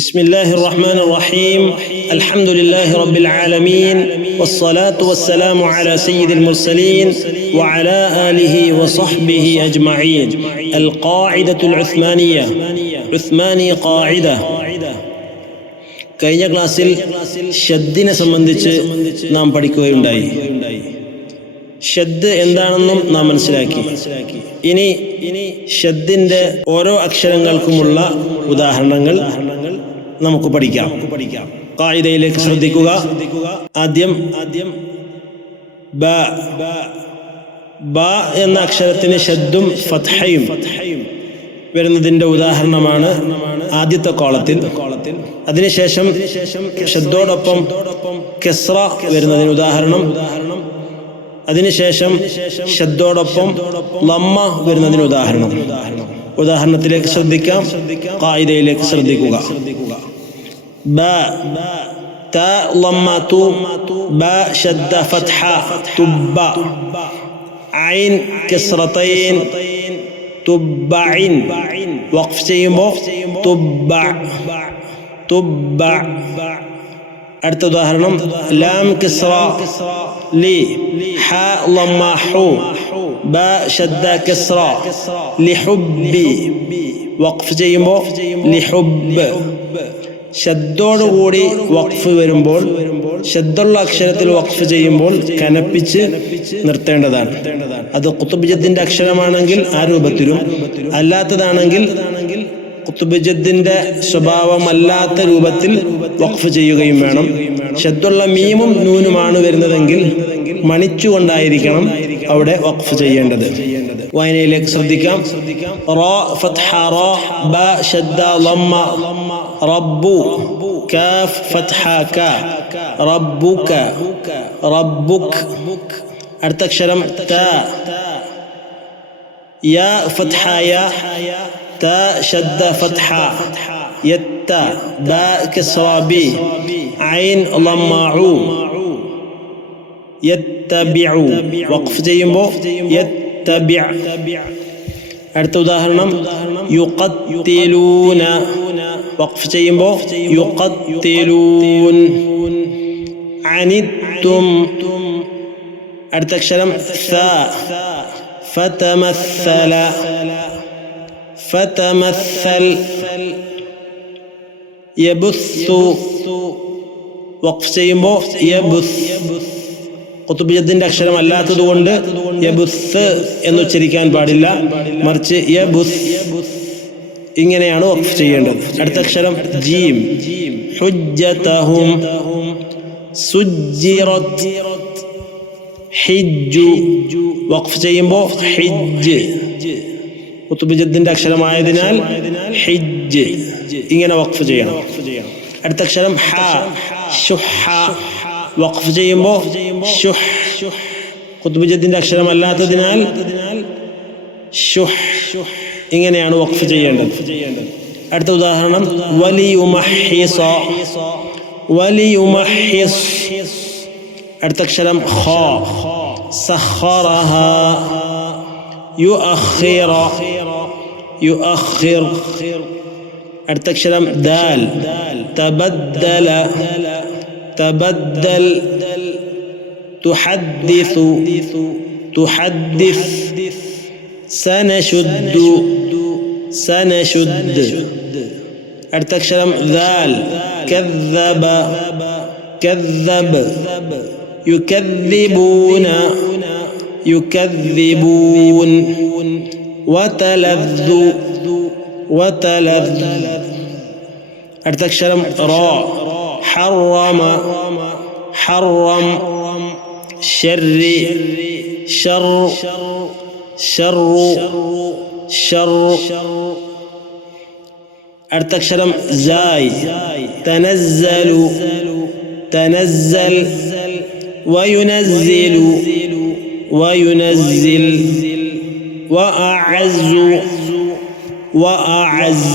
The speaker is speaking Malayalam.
بسم الله الرحمن الرحيم الحمد لله رب العالمين والصلاة والسلام على سيد المرسلين وعلى آله وصحبه أجمعين القاعدة العثمانية عثماني قاعدة കഴിഞ്ഞ ക്ലാസ്സിൽ ഷദ്ദിനെ സംബന്ധിച്ച് നാം പഠിക്കുകയുണ്ടായി. ഷദ് എന്താണെന്നും നാം മനസ്സിലാക്കി. ഇനി ഷദ്ദിന്റെ ഓരോ അക്ഷരങ്ങൾക്കുമുള്ള ഉദാഹരണങ്ങൾ നമുക്ക് പഠിക്കാം. ഖായിദയിലേക്ക് ശ്രദ്ധിക്കുക. ആദ്യം ബ എന്ന അക്ഷരത്തിന് ഷദ്ദും ഫത്ഹയും വരുന്നതിന്റെ ഉദാഹരണമാണ് ആദ്യത്തെ കോളത്തിൽ. അതിനുശേഷം ഷദ്ദോടൊപ്പം കസ്റ വരുന്നതിന് ഉദാഹരണം, അതിനുശേഷം ഷദ്ദോടൊപ്പം ലമ്മ വരുന്നതിന് ഉദാഹരണം. ഉദാഹരണത്തിലേക്ക് ശ്രദ്ധിക്കാം, ഖായിദയിലേക്ക് ശ്രദ്ധിക്കുക. ബ ത ലമ്മ തു ബ ഷദ്ദ ഫത്ഹ തുബ്ബ ഐൻ കസ്റതൈൻ തുബ്ബഇൻ വഖഫ് ചെയ്യുമ്പോൾ തുബ്ബ തുബ്ബ. അടുത്ത ഉദാഹരണം ലാം കസ്റ ലി ഹ ലമ്മ ഹു ബ ഷദ്ദ കസ്റ ലിഹുബ്ബി വഖഫ് ചെയ്യുമ്പോൾ ലിഹുബ്ബ്. ഷദ്ദോടുകൂടി വഖഫ് വരുമ്പോൾ, ഷദ്ദുള്ള അക്ഷരത്തിൽ വഖഫ് ചെയ്യുമ്പോൾ കനപ്പിച്ച് നിർത്തേണ്ടതാണ്. അത് ഖുത്ബ് ജദ്ദിന്റെ അക്ഷരമാണെങ്കിൽ ആ രൂപത്തിലും, അല്ലാത്തതാണെങ്കിൽ ഖുത്ബ് ജദ്ദിന്റെ സ്വഭാവമല്ലാത്ത രൂപത്തിൽ വഖഫ് ചെയ്യുകയും വേണം. ഷദ്ദുള്ള മീമും നൂനുമാണ് വരുന്നതെങ്കിൽ മണിച്ചുകൊണ്ടായിരിക്കണം അവിടെ വഖഫ് ചെയ്യേണ്ടത്. വായനയിലേക്ക് ശ്രദ്ധിക്കാം. റ ഫത്ഹ റ ബ ഷദ്ദ ലമ്മ റബ്ബു കാഫ് ഫത്ഹ ക റബ്ബുക റബ്ബുക്. അടുത്ത അക്ഷരം ത യാ ഫത്ഹ യാ ത ഷദ്ദ ഫത്ഹ യത്ത ബ കസ്റ ബി ഐൻ ലമ്മ ഉ യത്തബിഉ വഖഫ് ചെയ്യുമ്പോൾ യത്തബിഅ. അടുത്ത ഉദാഹരണം യുഖത്തിലൂന വഖഫ് ചെയ്യുമ്പോൾ യുഖത്തിലൂൻ. അനിത്തും. അടുത്ത അക്ഷരം സ ഫതമസ്സല ഫതമസ്സൽ. യബുസ്സു വഖഫ് ചെയ്യുമ്പോൾ യബുസ്. ഖുത്ബ് ജദ്ദിന്റെ അക്ഷരം അല്ലാത്തത് കൊണ്ട് യബുസ് എന്ന് ഉച്ചരിക്കാൻ പാടില്ല, മറിച്ച് യബുസ് ഇങ്ങനെയാണ് വഖഫ് ചെയ്യേണ്ടത്. അടുത്ത അക്ഷരം ജീം ഹുജ്ജതഹും സുജ്ജിറത് ഹിജ്ജു വഖഫ് ചെയ്യുമ്പോൾ ഹിജ്ജ്. ഖുത്ബ് ജദ്ദിന്റെ അക്ഷരമായതിനാൽ ഹിജ്ജ് ഇങ്ങനെ വഖഫ് ചെയ്യണം. അടുത്ത അക്ഷരം ഹ ശുഹ വഖഫ് ചെയ്യുമ്പോൾ ശുഹ്. ഖുത്ബ് ജദ്ദിന്റെ അക്ഷരമല്ലാത്തതിനാൽ ശുഹ് ഇങ്ങനെയാണ് വഖഫ് ചെയ്യേണ്ടത്. അടുത്ത ഉദാഹരണം വലിയുമഹിസ വലിയുമഹിസ്. അടുത്ത അക്ഷരം ഖ സഖറഹ യുഅഖിറ യുഅഖിർ. അടുത്ത അക്ഷരം ദാൽ തബദ്ദല تبدل تحدث تحدث سنشد سنشد. അടുത്ത അക്ഷരം ذال كذب كذب يكذبون يكذبون وتلذ وتلذ. അടുത്ത അക്ഷരം റാ حرم حرم شر شر شر شر. അടുത്ത അക്ഷരം زاي تنزل تنزل وينزل وينزل وأعز وأعز.